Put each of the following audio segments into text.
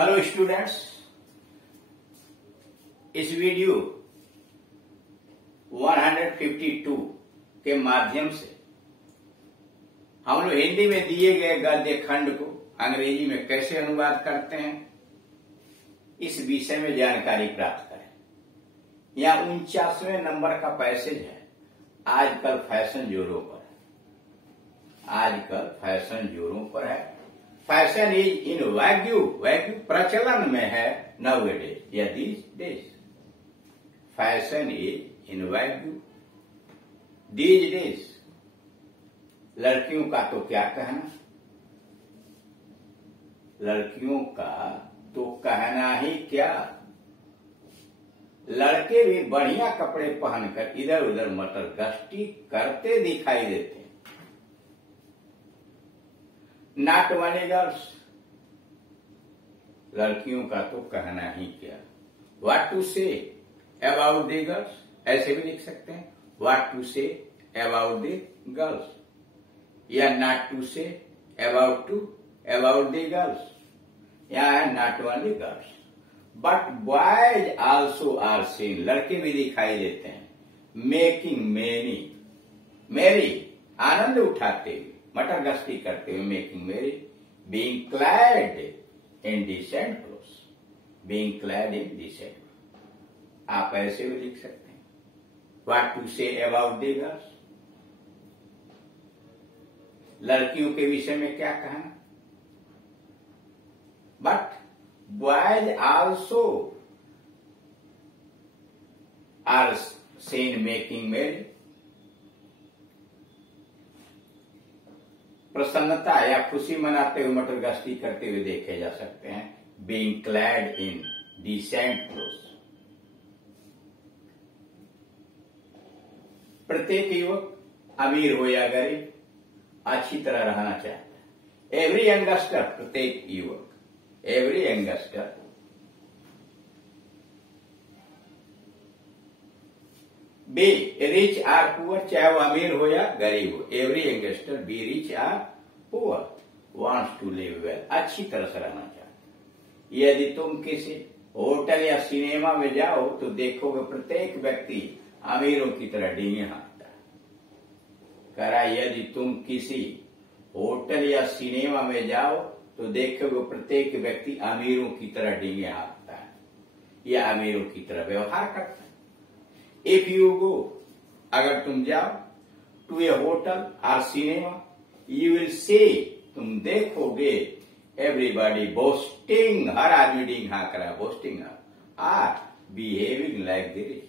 Hello students, इस video 152 के माध्यम से हम लोग हिंदी में दिए गए गद्य खंड को अंग्रेजी में कैसे अनुवाद करते हैं, इस विषय में जानकारी प्राप्त करें। यह 49वें नंबर का पैसेज है। आजकल फैशन जोरों पर है। फैशन इज इन वैग्यू प्रचलन में है नाउअडेज या these days. Fashion is in wagyu these days. लड़कियों का तो क्या कहना, लड़कियों का तो कहना ही क्या। लड़के भी बढ़िया कपड़े पहनकर इधर उधर मटर गश्ती करते दिखाई देते हैं। नॉट ओनली गर्ल्स, लड़कियों का तो कहना ही क्या। What to say about the girls, ऐसे भी लिख सकते हैं। What to say about the girls या not to say about the girls. यहाँ है not only girls but boys also are seen, लड़के भी दिखाई देते हैं। मेकिंग मेरी आनंद उठाते हुए, मटर गश्ती करते हुए। Making merry, being clad in decent clothes, being clad in decent. आप ऐसे भी लिख सकते हैं। What to say about the girls, लड़कियों के विषय में क्या कहना। But boys also are seen making merry, प्रसन्नता या खुशी मनाते हुए, मटर गश्ती करते हुए देखे जा सकते हैं। Being clad in decent clothes. प्रत्येक युवक अमीर हो या गरीब अच्छी तरह रहना चाहता है। एवरी यंगस्टर, प्रत्येक युवक, every youngster be rich or poor, चाहे वो अमीर हो या गरीब हो। Every youngster be rich or poor wants to live well, अच्छी तरह से रहना चाहते। यदि तुम किसी होटल या सिनेमा में जाओ तो देखोगे प्रत्येक व्यक्ति अमीरों की तरह डींगे हाँकता है। करा, यदि तुम किसी होटल या सिनेमा में जाओ तो देखोगे प्रत्येक व्यक्ति अमीरों की तरह डींगे हाँकता है या अमीरों की तरह व्यवहार करता है। इफ यू गो, अगर तुम जाओ, टू ए होटल और सिनेमा, यू विल सी, तुम देखोगे, एवरीबॉडी बोस्टिंग, हर आदमी डींग हाँक रहा है, boasting or behaving like the rich.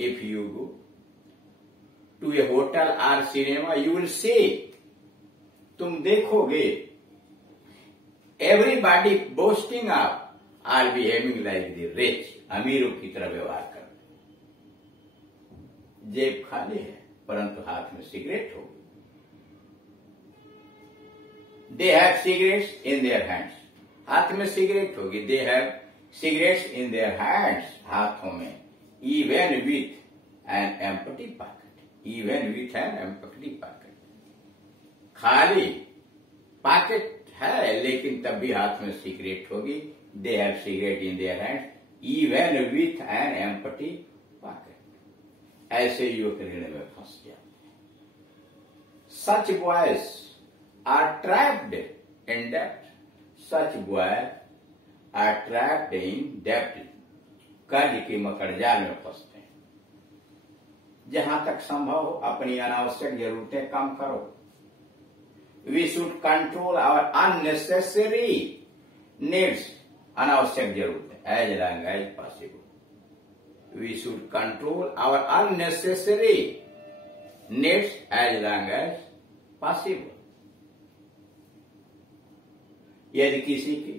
If you go to a hotel और सिनेमा, यू विल सी, तुम देखोगे, everybody boasting up or behaving like the rich, अमीरों की तरह व्यवहार कर। जेब खाली है परंतु हाथ में सिगरेट होगी। They have cigarettes in their hands, हाथ में सिगरेट होगी। They have cigarettes in their hands, हाथों में। Even with an empty pocket, even with an empty pocket, खाली पॉकेट है लेकिन तब भी हाथ में सिगरेट होगी। They have cigarette in their hands even with an empty pocket. ऐसे युवक ऋण में फंस जाते हैं। सच बॉयज आर ट्रैप्ड इन डेब्ट, सच बॉय आर ट्रैप्ड इन डेब्ट, कर्ज की मकड़जाल में फंसते हैं। जहां तक संभव हो अपनी अनावश्यक जरूरतें कम करो। We should control our unnecessary needs, अनावश्यक जरूरतें, as long as possible. We should control our unnecessary needs as long as possible. यदि किसी की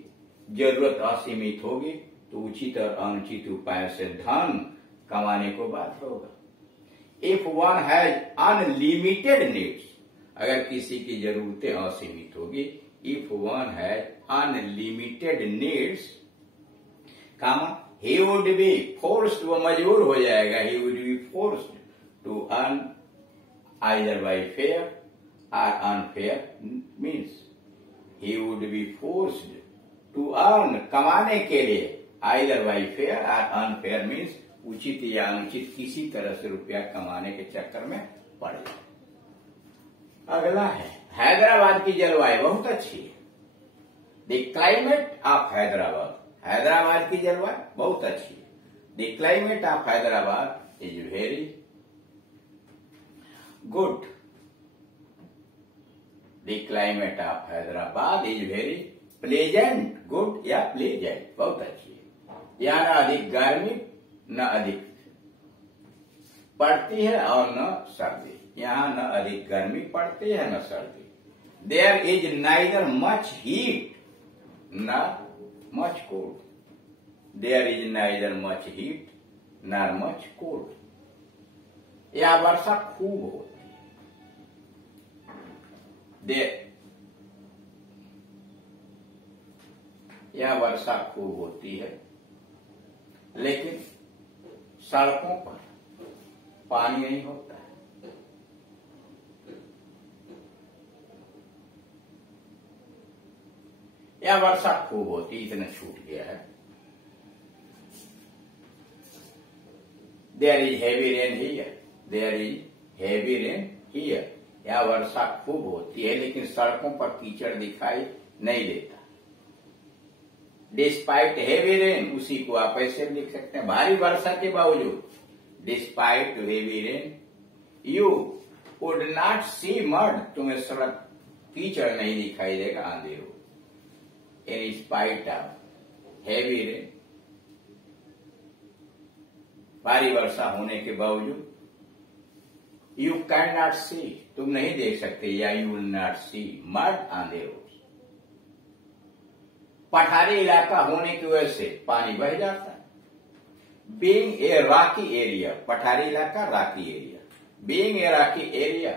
जरूरत असीमित होगी तो उचित और अनुचित उपाय से धन कमाने को बाध्य होगा। If one has unlimited needs, अगर किसी की जरूरतें असीमित होगी, if one has unlimited needs, he would be forced, वो मजबूर हो जाएगा, he would be forced to earn either by fair or unfair means. He would be forced to earn कमाने के लिए, आइदर बाई फेयर और अनफेयर मीन्स उचित या अनुचित किसी तरह से रुपया कमाने के चक्कर में पड़ जाए। अगला है हैदराबाद की जलवायु बहुत अच्छी है। The climate of Hyderabad, Hyderabad की जलवायु बहुत अच्छी है। The climate of Hyderabad is very good. The climate of Hyderabad is very pleasant, good या प्लेजेंट, बहुत अच्छी है। यहाँ न अधिक गर्मी न अधिक पड़ती है और न सर्दी, यहाँ न अधिक गर्मी पड़ती है न सर्दी। There is neither much heat nor much cold, there is neither much heat nor much cold. यह वर्षा खूब होती है, यह वर्षा खूब होती है, लेकिन सड़कों पर पानी नहीं होता है। यह वर्षा खूब होती, इतना छूट गया है। There is heavy rain here, there is heavy rain here. यह वर्षा खूब होती है, लेकिन सड़कों पर कीचड़ दिखाई नहीं देता। डिस्पाइट हेवी रेन, उसी को आप ऐसे लिख सकते हैं, भारी वर्षा के बावजूद। Despite heavy rain you would not see mud, तुम्हें सड़क कीचड़ नहीं दिखाई देगा अंधेरे हो। In spite of heavy rain, भारी वर्षा होने के बावजूद। यू कैन नॉट सी, तुम नहीं देख सकते, या you will not see mud on the road. पठारी इलाका होने की वजह से पानी बह जाता है। बीइंग ए रॉकी एरिया, पठारी इलाका Rocky area, being a Rocky area,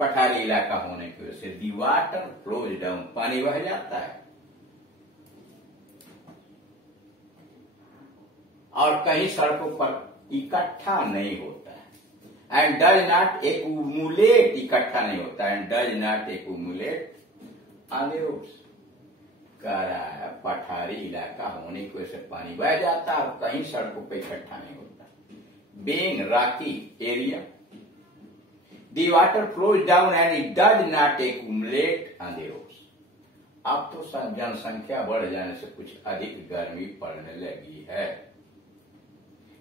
पठारी इलाका होने की वजह से दी वाटर फ्लोज डाउन, पानी बह जाता है और कहीं सड़कों पर इकट्ठा नहीं होता है। एंड डज नॉट एक्यूमुलेट, इकट्ठा नहीं होता है। And does not accumulate on the roads, कह रहा है पठारी इलाका होने की वजह से पानी बह जाता है और कहीं सड़कों पर इकट्ठा नहीं होता। Being rocky area, the water flows down and it does not accumulate on the roads. अब तो जनसंख्या बढ़ जाने से कुछ अधिक गर्मी पड़ने लगी है।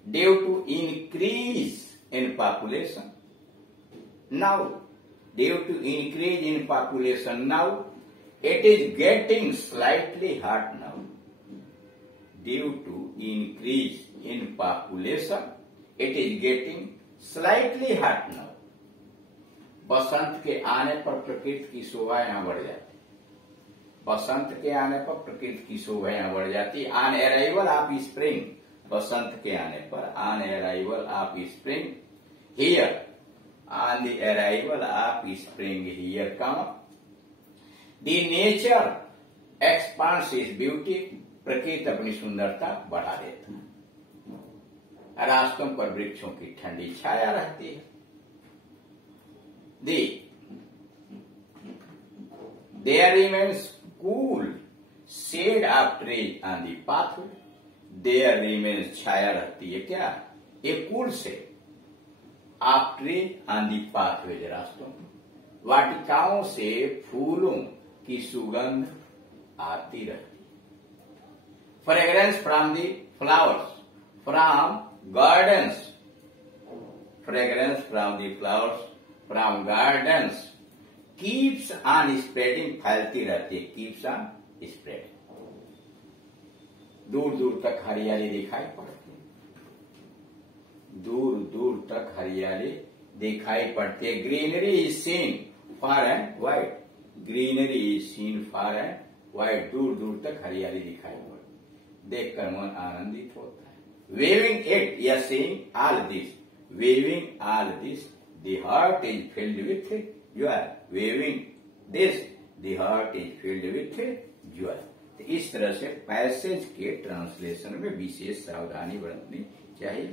Due to increase in population now, due to increase in population now it is getting slightly hot now. Due to increase in population, it is getting slightly hot now. बसंत के आने पर प्रकृति की शोभा यहाँ बढ़ जाती है। बसंत के आने पर प्रकृति की शोभा यहाँ बढ़ जाती है। ऑन अराइवल ऑफ स्प्रिंग, बसंत के आने पर, on arrival of spring here, on the arrival of spring here come the nature expands is beauty, प्रकृति अपनी सुंदरता बढ़ा देता है। रास्तों पर वृक्षों की ठंडी छाया रहती है। There remains cool shade of trees on the pathway, there remains छाया रहती है क्या, एक cool shade of trees on the pathway, रास्तों, वाटिकाओं से फूलों की सुगंध आती रहती। Fragrance from the flowers, from gardens, fragrance from the flowers from gardens, keeps on spreading, फैलती रहती है, कीप्स ऑन स्प्रेडिंग। दूर दूर तक हरियाली दिखाई पड़ती है, दूर दूर तक हरियाली दिखाई पड़ती है। Greenery is seen far and wide, greenery is seen far and wide, दूर दूर तक हरियाली दिखाई पड़ती, देखकर मन आनंदित होता है। वेविंग इट या seeing all this, waving all this the heart is filled with joy, waving this the heart is filled with joy. तो इस तरह से पैसेज के ट्रांसलेशन में विशेष सावधानी बरतनी चाहिए।